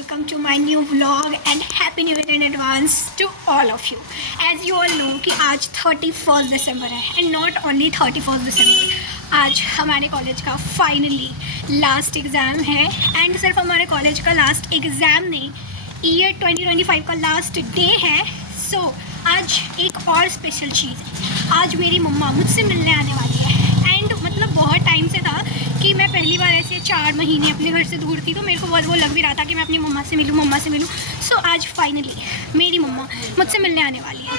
welcome to my new vlog and happy new year in advance to all of you. As you all know कि आज 31st दिसंबर है and not only 31st दिसंबर, आज हमारे college का finally last exam है and सिर्फ हमारे college का लास्ट एग्ज़ाम नहीं, ईयर 2025 का लास्ट डे है. सो आज एक और स्पेशल चीज़ है. आज मेरी मम्मा मुझसे मिलने आने वाली है एंड मतलब बहुत टाइम से था कि मैं पहली बार ऐसे 4 महीने अपने घर से दूर थी, तो मेरे को बहुत वो लग भी रहा था कि मैं अपनी मम्मा से मिलूँ. सो आज फाइनली मेरी मम्मा मुझसे मिलने आने वाली है.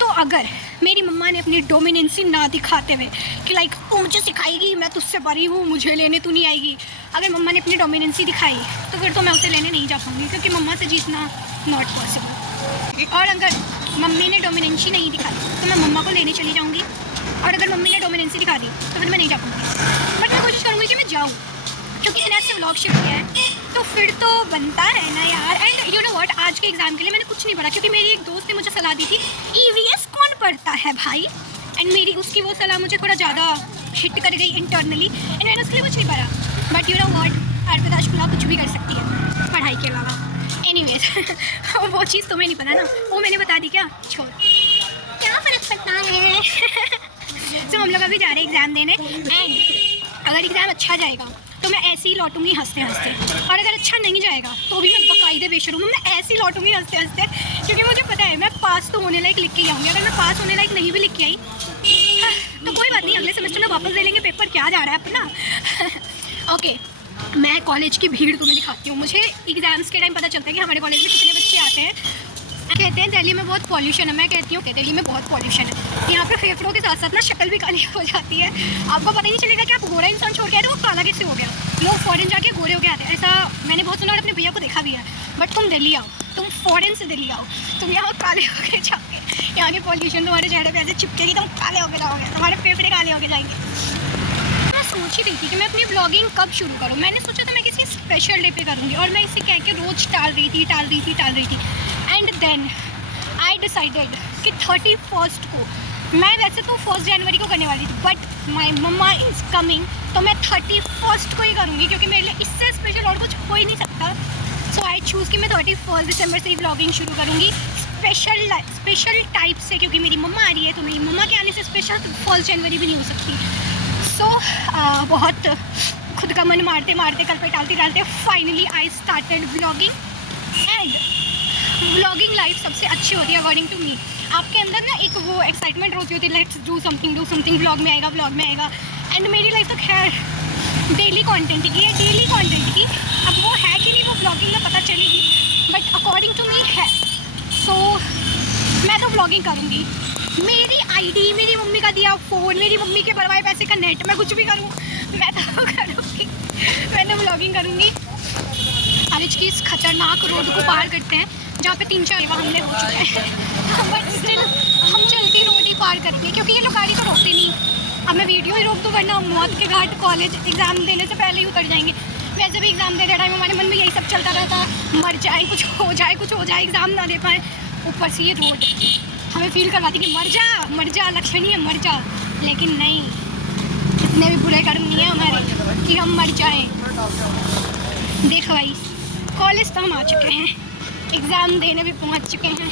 तो अगर मेरी मम्मा ने अपनी डोमिनेंसी ना दिखाते हुए कि लाइक वो मुझे सिखाएगी, मैं तुझसे बड़ी हूँ, मुझे लेने तू नहीं आएगी, अगर मम्मा ने अपनी डोमिनेंसी दिखाई तो फिर तो मैं उसे लेने नहीं जा पाऊँगी, क्योंकि मम्मा से जीतना नॉट पॉसिबल. और अगर मम्मी ने डोमिनेंसी नहीं दिखाई तो मैं मम्मा को लेने चली जाऊँगी, और अगर मम्मी ने डोमिनेंसी दिखा दी तो फिर मैं नहीं जा पाऊँगी. बट मैं कोशिश करूँगी कि मैं जाऊँ, क्योंकि मैंने ऐसे व्लॉग शिफ्ट किया है तो फिर तो बनता है ना यार. एंड यू नो व्हाट, आज के एग्ज़ाम के लिए मैंने कुछ नहीं पढ़ा, क्योंकि मेरी एक दोस्त ने मुझे सलाह दी थी EVS कौन पढ़ता है भाई, एंड मेरी उसकी वो सलाह मुझे थोड़ा ज़्यादा हिट कर गई इंटरनली एंड मैंने उसके लिए कुछ नहीं पढ़ा. But you know what, Arpita कुछ भी कर सकती है पढ़ाई के अलावा. एनीवेज वो चीज़ तुम्हें नहीं पता ना, वो मैंने बता दी. क्या छोड़, क्या फ़र्क पड़ता है. तो हम लोग अभी जा रहे हैं एग्ज़ाम देने एंड अगर एग्ज़ाम अच्छा जाएगा तो मैं ऐसे ही लौटूंगी हंसते हंसते, और अगर अच्छा नहीं जाएगा तो भी मैं बाकायदे बेशर्म हूँ, मैं ऐसे ही लौटूंगी हंसते हंसते, क्योंकि मुझे पता है मैं पास तो होने लायक लिख के ही आऊँगी. अगर मैं पास होने लायक नहीं भी लिख के आई तो कोई बात नहीं, अगले सेमेस्टर में वापस ले लेंगे पेपर, क्या जा रहा है अपना. ओके, मैं कॉलेज की भीड़ तुम्हें दिखाती हूँ. मुझे एग्ज़ाम्स के टाइम पता चलता है कि हमारे कॉलेज में कितने बच्चे आते हैं. कहते हैं दिल्ली में बहुत पॉल्यूशन है, मैं कहती हूँ कि दिल्ली में बहुत पॉल्यूशन है. यहाँ पे फेफड़ों के साथ साथ ना शक्ल भी काली हो जाती है. आपको पता ही नहीं चलेगा कि आप गोरा इंसान छोड़ के आए तो वो काला कैसे हो गया. लोग फॉरेन जाके गोरे हो गए आते हैं, ऐसा मैंने बहुत सुना और अपने भैया को देखा भी है. बट तुम दिल्ली आओ, तुम फॉरेन से दिल्ली आओ, तुम यहाँ काले हो गए जाओगे, यहाँ के पॉल्यूशन तुम्हारे चेहरे पर ऐसे चिपकेगी, तुम काले होकर जाओगे, तुम्हारे फेफड़े काले होकर जाएंगे. मैं सोच ही रही थी कि मैं अपनी ब्लॉगिंग कब शुरू करूँ. मैंने सोचा था मैं किसी स्पेशल डे पे करूँगी, और मैं इसे कह के रोज़ टाल रही थी. एंड देन आई डिसाइडेड कि 31st को, मैं वैसे तो 1 जनवरी को करने वाली थी, but my mumma is coming, तो मैं 31st को ही करूँगी, क्योंकि मेरे लिए इससे स्पेशल और कुछ हो ही नहीं सकता. सो आई चूज़ कि मैं 31 दिसंबर से ही ब्लॉगिंग शुरू करूँगी स्पेशल टाइप से, क्योंकि मेरी मम्मा आ रही है, तो मेरी मम्मा के आने से स्पेशल 1 जनवरी भी नहीं हो सकती. सो बहुत खुद का मन मारते कल पे टालते finally I started vlogging. And vlogging life सबसे अच्छी होती है अकॉर्डिंग टू मी. आपके अंदर ना एक वो एक्साइटमेंट होती है, लेट्स डू समथिंग, व्लॉग में आएगा. एंड मेरी लाइफ तो खैर डेली कंटेंट की है, अब वो है कि नहीं वो व्लॉगिंग में पता चलेगी, बट अकॉर्डिंग टू मी है. सो मैं तो व्लॉगिंग करूँगी. मेरी आईडी, मेरी मम्मी का दिया फ़ोन, मेरी मम्मी के भरवाए पैसे का नेट, मैं कुछ भी करूँ मैं तो करूँगी, मैं तो व्लॉगिंग करूँगी. कॉलेज की इस खतरनाक रोड को पार करते हैं जहाँ पे 3-4 हमले हो चुके हैं, बट स्टिल हम चलती रोड ही पार करेंगे, क्योंकि ये लोग गाड़ी तो रोकते नहीं. अब मैं वीडियो ही रोक दूँ, वरना मौत के घाट कॉलेज एग्ज़ाम देने से पहले ही उतर जाएंगे. वैसे भी एग्ज़ाम देते टाइम हमारे मन में यही सब चलता रहता, मर जाए, कुछ हो जाए, एग्ज़ाम ना दे पाए. ऊपर से ये रोड हमें फील करवाती कि मर जा लक्षणीय मर जा, लेकिन नहीं, इतने भी बुरे कर्म नहीं है हमारे कि हम मर जाएं. देखो भाई, कॉलेज तो हम आ चुके हैं, एग्ज़ाम देने भी पहुंच चुके हैं.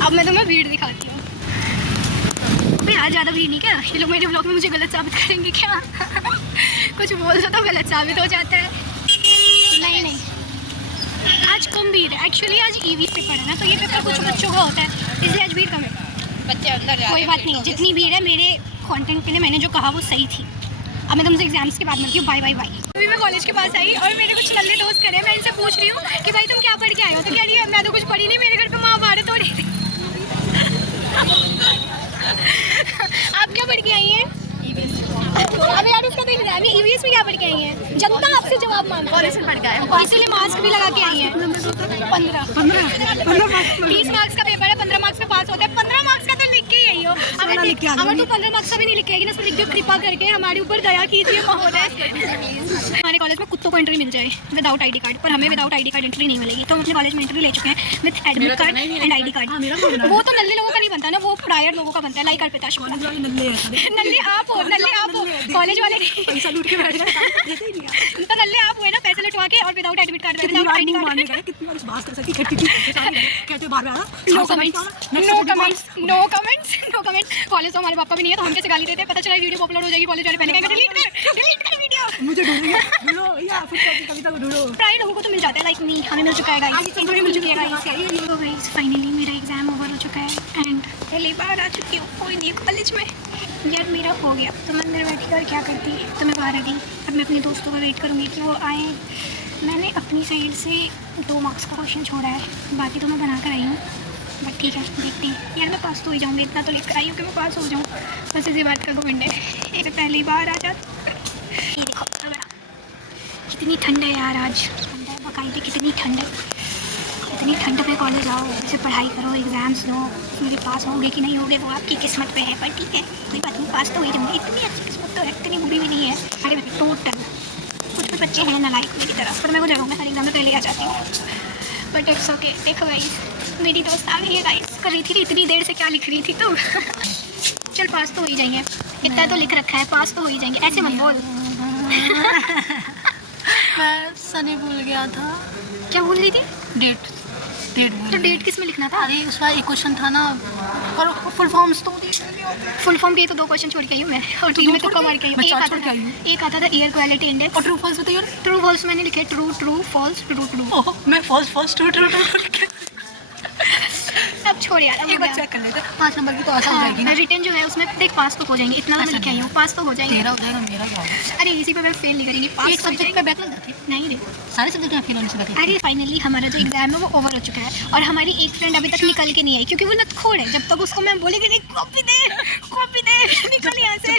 अब मैं तुम्हें भीड़ दिखाती हूँ. भाई आज ज़्यादा भीड़ नहीं, क्या ये लोग मेरे ब्लॉग में मुझे गलत साबित करेंगे क्या? कुछ बोल दो तो गलत साबित हो जाता है. नहीं, आज कम भीड़ है. एक्चुअली आज EVS पेपर है ना, तो ये पेपर कुछ बच्चों का होता है, इसलिए आज भीड़ कम है. बच्चे अंदर जा. कोई बात नहीं, जितनी भीड़ है मेरे कंटेंट के लिए मैंने जो कहा वो सही थी. अब मैं तुमसे एग्जाम्स के बाद मिलती हूँ. बाय. अभी मैं कॉलेज के पास आई और मेरे कुछ लल्ले दोस्त करे, मैं इनसे पूछ रही हूँ कि भाई तुम क्या पढ़ के आए हो, तो कह रही है मैं तो कुछ पढ़ी नहीं, मेरे घर पे महाभारत हो रही थी. आप क्या पढ़ के आई हैं? अभी यार उसका नहीं है, EVS में क्या पढ़ के आई हैं? जनता आपसे जवाब मांगती है. पढ़ के आए, इसीलिए मास्क भी लगा के आई हैं. 15 20 मार्क्स का पेपर है, 15 मार्क्स में पास होता है. 15 मार्क्स का तो लिख के ही आई हो. अगर तू 15 मार्क्स का भी नहीं लिख के आएगी ना, उसमें लिख दो कृपा करके हमारे ऊपर दया कीजिए महोदय. हमारे कॉलेज में कुत्तों को एंट्री मिल जाए विदाउट ID कार्ड, पर हमें विदाउट ID कार्ड एंट्री नहीं मिलेगी. तो हम अपने कॉलेज में इंटरव्यू ले चुके हैं, with admit card and ID card. वो तो नल्ले लोगों का नहीं बनता ना, वो प्रायर लोगों का बनता है, लाइक अर्पिता शुक्ला। नल्ले आप हो, कॉलेज वाले नहीं। पैसा लूट के बैठ गए तो नल्ले आप हुए ना, पैसे लुटवा के और without admit card, without ID card. कितनी बार बात कर सकती कहते बार बार नो कमेंट्स। कॉलेज तो हमारे पापा भी नहीं है, तो हम कैसे गाली देते हैं? पता चला वीडियो पॉपुलर हो जाएगी, कॉलेज वाले पहले कहेंगे डिलीट कर वीडियो। मुझे ढूंढो या फिर कविता को ढूंढो। प्राय लोगों को तो मिल जाता है, लाइक मी, हमें मिल चुका है गाइस, थोड़ी मिल चुकी है गाइस। तो गाइस फाइनली मेरा एग्जाम ओवर हो चुका है एंड पहली बार आ चुकी हूँ कोई नहीं कॉलेज में। यार मेरा हो गया तो मैं अंदर बैठी कर क्या करती, तो मैं बाहर आ गई। अब मैं अपने दोस्तों का वेट करूँगी कि वो आए। मैंने अपनी साइड से 2 मार्क्स का क्वेश्चन छोड़ा है, बाकी तो मैं बना कर आई हूँ, बट ठीक है देखते हैं। यार मैं पास तो हो जाऊँगी, इतना तो लिख कर आई हूँ कि मैं पास हो जाऊँ, बस इसी बात का घमंड है। एक पहली बार आ जाती। ये देखो कितनी ठंड है यार, आज बाकायदे कितनी ठंड है। इतनी ठंड में कॉलेज आओ, ऐसे पढ़ाई करो, एग्जाम्स दो, मेरे पास होगे कि नहीं होगे वो आपकी किस्मत पे है, पर ठीक है कोई बात नहीं, पास तो हो ही जाऊँगी। इतनी अच्छी किस्मत तो है, इतनी बुरी भी नहीं है। अरे टोटल कुछ भी बच्चे हैं नालायक मेरी तरफ, पर मैं वो जरूँगा हर एग्जाम में पहले आ जाती हूँ, बट इट्स ओके। देखो गाइस मेरी दोस्त आ गई है गाइस, कर रही थी इतनी देर से क्या लिख रही थी तो चल पास तो हो ही जाएंगे, इतना तो लिख रखा है, पास तो हो ही जाएंगे, ऐसे मत बोल। मैं सनी भूल गया था। क्या भूल रही थी? डेट तो डेट किस में लिखना था? अरे उसका एक क्वेश्चन था ना, और फुल फॉर्म्स तो फुल फॉर्म के तो 2 क्वेश्चन छोड़ के आई हूँ मैं, और 3 में तुक्का मार के आई हूँ। एक आता था एयर क्वालिटी इंडेक्स। और ट्रू फॉल्स बताइए। ट्रू फॉल्स मैंने लिखे, ट्रू फॉल्स ट्रू। मैं फॉल्स ट्रू अब छोड़ यार, अब एक बार चेक कर लेते हैं। 5 नंबर की तो आसान जाएगी ना। रिटर्न जो है उसमें देख पास तो हो जाएंगे, इतना तो मैं लिखे आई हूँ, पास तो हो जाएंगे। तेरा हो जाएगा, मेरा क्या होगा? अरे इसी पे मैं फेल नहीं करेंगी, पास एक सब्जेक्ट पे बैक लग जाती है। नहीं रे, सारे सब्जेक्ट में फेल होने से बैक। अरे फाइनली हमारा जो एग्जाम है वो ओवर हो चुका है, और हमारी एक फ्रेंड अभी तक निकल के नहीं आई, क्योंकि वो नतखोर है। जब तक उसको मैं बोलेगी नहीं कॉपी दे निकल यहाँ से,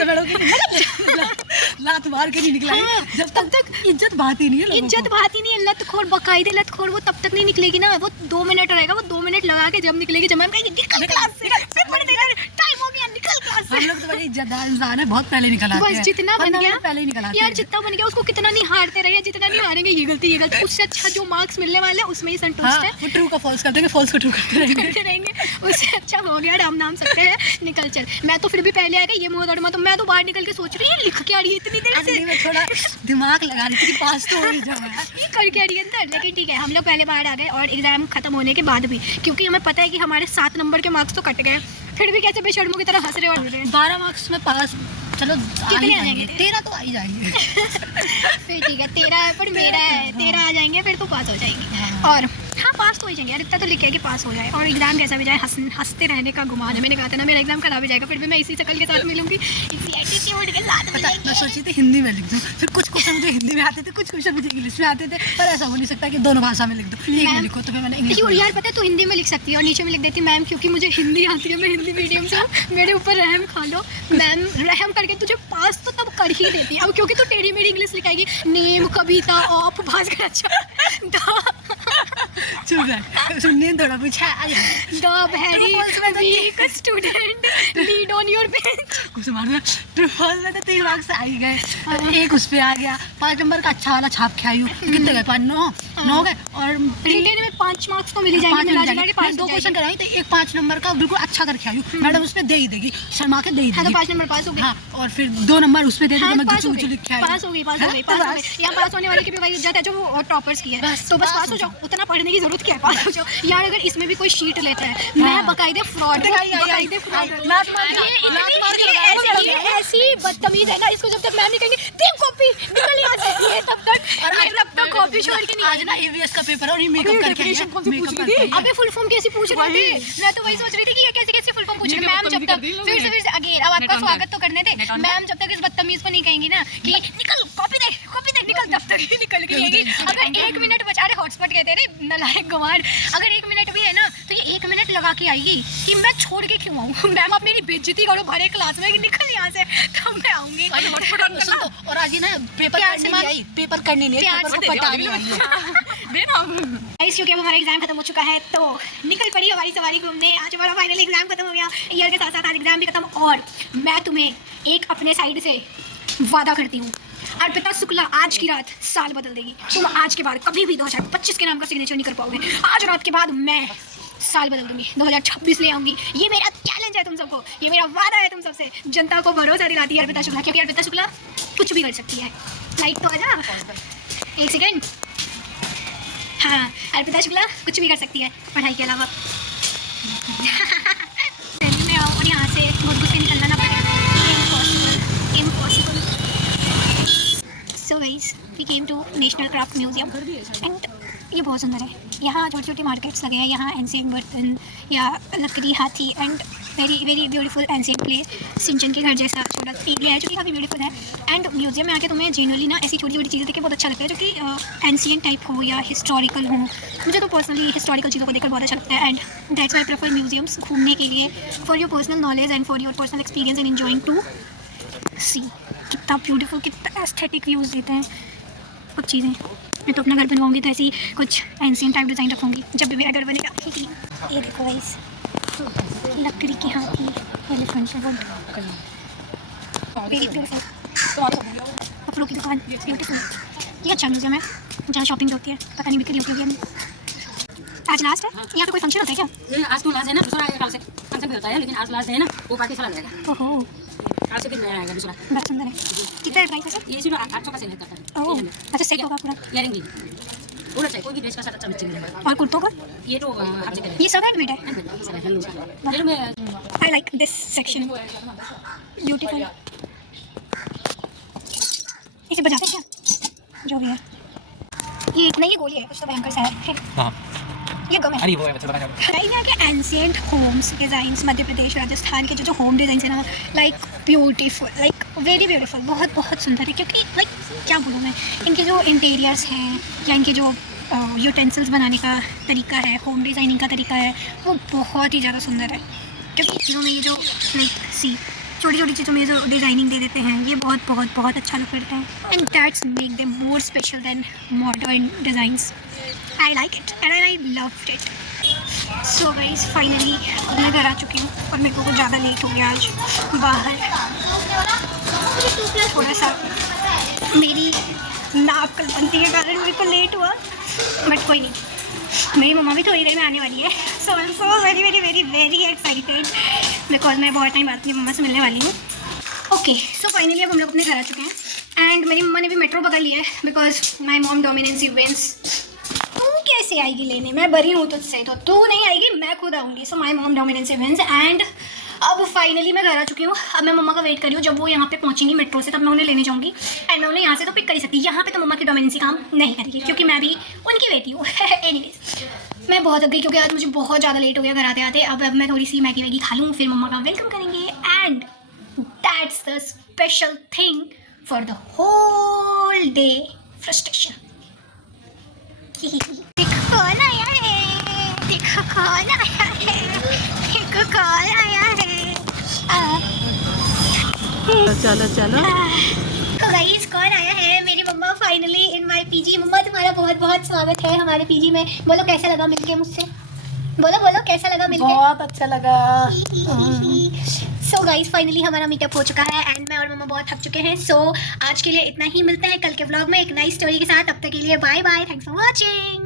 लात मार के नहीं निकला है। जब तक इज्जत बात ही नहीं है, इज्जत बात ही नहीं है। लतखोर, बकायदे लतखोर, वो तब तक नहीं निकलेगी ना, वो 2 मिनट रहेगा, वो 2 मिनट लगा के जब निकलेगी, जब मैम कहेगी निकल क्लास से, टाइम हो गया निकल क्लास से। हम लोग तो बड़े इज्जतदार इंसान है, बहुत पहले निकल आते हैं। बस जितना बन गया पहले ही निकल आते यार, हैं। जितना बन गया उसको कितना नहीं हारते रहे, जितना नहीं हारेंगे ये गलती, उससे अच्छा जो मार्क्स मिलने वाले हैं उसमें ही संतुष्ट है। वो ट्रू का फॉल्स करते हैं, फॉल्स को ट्रू करते रहेंगे, उससे अच्छा हो गया, राम नाम सकते हैं, निकल चल। मैं तो फिर भी पहले आ गई, ये मुँह दौड़मा, तो मैं तो बाहर निकल के सोच रही है लिख के आ रही है इतनी देर से। मैं थोड़ा दिमाग लगा रही थी कि पास तो हो ही जाऊँ ये करके आ रही है अंदर, लेकिन ठीक है हम लोग पहले बाहर आ गए, और एग्जाम खत्म होने के बाद भी, क्योंकि हमें पता है कि हमारे 7 नंबर के मार्क्स तो कट गए, फिर भी कैसे बेशर्मों की तरह हंस रहे और 12 मार्क्स में पास, चलो कितने आ जाएंगे? 13 तो आ ही जाएंगे। फिर ठीक है 13 है, पर मेरा है 13 आ जाएंगे, फिर तो पास हो जाएंगी। और हाँ पास तो हो जाएंगे यार, इतना तो लिखे कि पास हो जाए, और एग्जाम कैसा भी जाए हंसते रहने का गुमान है। मैंने कहा था ना मेरा एग्जाम खराब हो जाएगा, फिर भी मैं इसी शक्ल के साथ मिलूंगी, इसी एटीट्यूड के साथ मैं सोची थी हिंदी में लिख दूँ, फिर कुछ क्वेश्चन मुझे हिंदी में आते थे, कुछ क्वेश्चन मुझे इंग्लिश में आते थे, पर ऐसा हो नहीं सकता कि दोनों भाषा में लिख दो, एक में लिखो। तो फिर मैंने इंग्लिश यार पता है, तो हिंदी में लिख सकती है और नीचे में लिख देती मैम, क्योंकि मुझे हिंदी आती है, मैं हिंदी मीडियम से हूँ, मेरे ऊपर रहम खा लो मैम, रहम करके तुझे पास तो तब कर ही देती है। अब क्योंकि तू टेढ़ी मेढ़ी इंग्लिश लिखाएगी, नेम, कविता, ऑफ, भास्कर, अच्छा चुप है, सुनने थोड़ा पूछा। The very weak student lead on your bench. कुछ मार ट्रू फॉल्स में तो 3 मार्क्स आ ही गए, एक उस पे आ गया, 5 नंबर का अच्छा वाला छाप के आई हूँ। कितने गए? 9 गए। और रिटेन में 5 मार्क्स तो मिल ही जाएंगे। 2 क्वेश्चन कराई तो एक 5 नंबर का बिल्कुल अच्छा करके आई हूँ, मैडम उसमें दे ही देगी, शर्मा के दे ही देगी। 5 नंबर पास हो गई। हाँ, और फिर 2 नंबर उस पे दे देगी, मैं पास हो गई, लिख के आई। पास हो गई। यहाँ पास होने वाले की भी वही इज्जत है जो वो टॉपर्स की है, तो बस पास हो जाओ, उतना पढ़ने की जरूरत क्या है, पास हो जाओ यार। अगर इसमें भी कोई शीट लेता है, मैं बकायदे फ्रॉड ऐसी बदतमीज है ना, इसको जब तक मैम नहीं कहेंगे देव कॉपी निकल यहाँ से, ये तब तक कॉपी छोड़ के नहीं। आज ना ईवीएस का पेपर और ये मेकअप करके आई है। अबे फुल फॉर्म कैसी पूछ रहे थे? मैं तो वही सोच रही थी कि ये कैसे फुल फॉर्म पूछ रहे हैं। मैम जब तक फिर से अगेन, अब आपका स्वागत तो करने दे, मैम जब तक इस बदतमीज को नहीं कहेंगी ना कि निकल कॉपी दे निकल, तब तक ही निकल के आएगी। अगर 1 मिनट बचा, अरे हॉटस्पॉट कहते हैं रे नालायक गंवार, अगर 1 मिनट भी है ना तो ये 1 मिनट लगा के आएगी कि मैं छोड़ के क्यों आऊँ, मैम आप मेरी बेइज्जती करो भरे क्लास में, निकल यहाँ से तब मैं आऊँगी। और आज ना पेपर करने नहीं आई, क्योंकि अब हमारा एग्जाम खत्म हो चुका है, तो निकल पड़ी हमारी सवारी घूमने। आज हमारा फाइनल एग्जाम खत्म हो गया, ईयर के साथ साथ आज एग्जाम भी खत्म, और मैं तुम्हें एक अपने साइड से वादा करती हूँ अर्पिता शुक्ला आज की रात साल बदल देगी। तुम आज के बाद कभी भी 2025 के नाम का सिग्नेचर नहीं कर पाओगे। आज रात के बाद मैं साल बदल दूंगी, 2026 ले आऊंगी। ये मेरा चैलेंज है तुम सबको, ये मेरा वादा है तुम सबसे। जनता को भरोसा दिलाती है अर्पिता शुक्ला, क्योंकि अर्पिता शुक्ला कुछ भी कर सकती है। लाइक तो आजा, एक सेकेंड। हाँ, अर्पिता शुक्ला कुछ भी कर सकती है पढ़ाई के अलावा। मैं आऊँ और यहाँ से घुस के निकलना ना पड़े, impossible. So guys, we came to national craft museum and ये बहुत सुंदर है। यहाँ छोटे छोटे मार्केट्स लगे हैं, यहाँ एंशिएंट बर्तन या लकड़ी, हाथी and very very beautiful ancient place. सिंचन के घर जैसा छोटा एरिया है जो कि काफ़ी ब्यूटीफुल है। एंड म्यूजियम में आके तुम्हें जनरली ना ऐसी छोटी छोटी चीज़ें देख के बहुत अच्छा लगता है, जो कि एंशिएंट टाइप हो या हिस्टोरिकल हो। मुझे तो पर्सनली हिस्टोरिकल चीज़ों को देखकर बहुत अच्छा लगता है and that's why I prefer museums घूमने के लिए, for your personal knowledge and for your personal experience and enjoying to see. कितना ब्यूटीफुल, कितना एस्थेटिक व्यूज़ देते हैं कुछ चीज़ें। मैं तो अपना घर बनवाऊंगी तो ऐसी कुछ एंशिएंट टाइप डिज़ाइन रखूँगी जब भी मेरा घर बनेगा। ये देखो गाइस, लकड़ी की हाथी, एलिफेंट वुड, वेरी ब्यूटीफुल। कपड़ों की दुकान, ब्यूटीफुल। ये अच्छा म्यूजियम है जहाँ शॉपिंग होती है, पता नहीं बिक्री होती होगी अभी। आज लास्ट है, यहाँ पे कोई फंक्शन होता है क्या? आज तो लास्ट है ना, दूसरा आएगा कल से। फंक्शन भी होता है लेकिन आज लास्ट है ना, वो पार्टी चला जाएगा। ओहो, आज से फिर नया आएगा दूसरा। बहुत सुंदर है। कितना है प्राइस वैसे? ये सिर्फ 800 का सेल करता है। ओह, अच्छा सेट होगा पूरा। इयरिंग भी पूरा चाहिए, कोई भी ड्रेस का साथ अच्छा मैचिंग मिलेगा। और कुर्तों का? ये तो आप चेक करें। ये सब हैंडमेड है। ये मैं I like this section, beautiful. इसे बजाते हैं क्या? जो भी है। ये नहीं, ये गोली है, कुछ तो भयंकर सा है। हाँ, ये गम है। अरे वो है बच्चे बता यहाँ के ancient Holmes designs, Madhya Pradesh Rajasthan के जो होम डिज़ाइन है ना, like beautiful, like very beautiful, बहुत बहुत सुंदर है। क्योंकि लाइक क्या बोलूँ मैं, इनके जो इंटीरियर्स हैं या इनके जो यूटेंसिल्स बनाने का तरीका है, होम डिज़ाइनिंग का तरीका है, वो बहुत ही ज़्यादा सुंदर है। क्योंकि चीज़ों में ये जो लाइक सी छोटी छोटी चीज़ों में जो डिज़ाइनिंग दे देते हैं, ये बहुत बहुत बहुत अच्छा लुक करता है and that's make them more special than modern designs. I like it and I loved it. So guys, finally मैं घर आ चुकी हूँ और मेरे को कुछ ज़्यादा लेट हो गया आज। बाहर थोड़ा सा मेरी नाक कलपंती के कारण मेरे को लेट हुआ, बट कोई नहीं, मेरी मम्मा भी थोड़ी देर में आने वाली है। So I am so very very very very excited because मैं बहुत टाइम बाद अपनी मम्मा से मिलने वाली हूँ। ओके, सो फाइनली अब हम लोग अपने घर आ चुके हैं एंड मेरी मम्मा ने भी मेट्रो पकड़ लिया है because my mom dominancy wins. तू कैसे आएगी लेने, मैं बरी हूँ तुझसे, तो तू नहीं आएगी, मैं खुद आऊँगी। So my mom dominancy wins and अब फाइनली मैं घर आ चुकी हूँ। अब मैं मम्मा का वेट कर रही हूँ, जब वो यहाँ पे पहुँचेंगी मेट्रो से तब मैं उन्हें लेने जाऊँगी एंड मैं उन्हें यहाँ से तो पिक कर ही सकती। यहाँ पे तो मम्मा की डोमिनेंसी काम नहीं करेगी क्योंकि मैं भी उनकी बेटी हूँ। एनीवेज, मैं बहुत थक गई क्योंकि आज मुझे बहुत ज़्यादा लेट हो गया घर आते आते। अब मैं थोड़ी सी मैगी वैगी खा लूँ, फिर मम्मा का वेलकम करेंगे and that's the special thing for the whole day frustration. देखो कौन आया है, देखो कौन आया है, देखो कौन आया है। चलो चलो, तो गाइस, कौन आया है? मेरी मम्मा फाइनली इन माय पीजी। मम्मा तुम्हारा बहुत बहुत स्वागत है हमारे पीजी में। बोलो कैसा लगा मिलके मुझसे, बोलो बोलो कैसा लगा मिलके। बहुत अच्छा लगा। सो गाइस, फाइनली हमारा मीटअप हो चुका है एंड मैं और मम्मा बहुत थक चुके हैं। सो आज के लिए इतना ही, मिलते हैं कल के व्लॉग में एक नई स्टोरी के साथ। तब तक के लिए bye bye, thanks for watching.